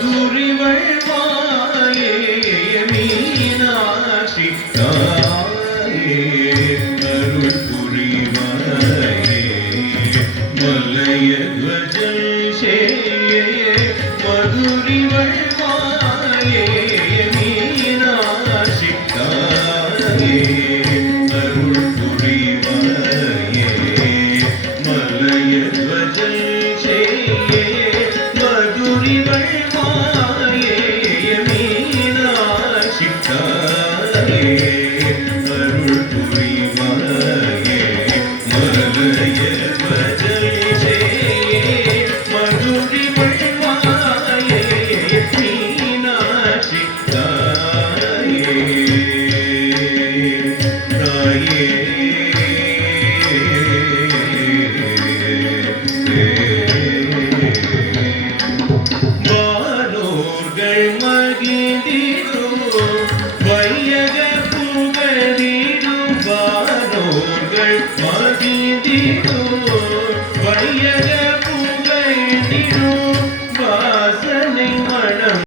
மதுரிவள் மாயே மீனாட்சி தாயே அருள் புரிவாயே மலய துவஜல் சேயே மதுரிவள் மாயே மீனாட்சி தாயே அருள் புரிவாயே மலய துவஜல் சேயே மதுரிவள் மாயே மீனாட்சி தாயே அருள் புரிவாயே மலய துவஜல் சேயே மதுரிவள் மாயே மீனாட்சி தாயே தாயே வானோர்கள் மகிழ்ந்திடும் வையக புகழிடும் வானோர்கள் மகிழ்ந்திடும்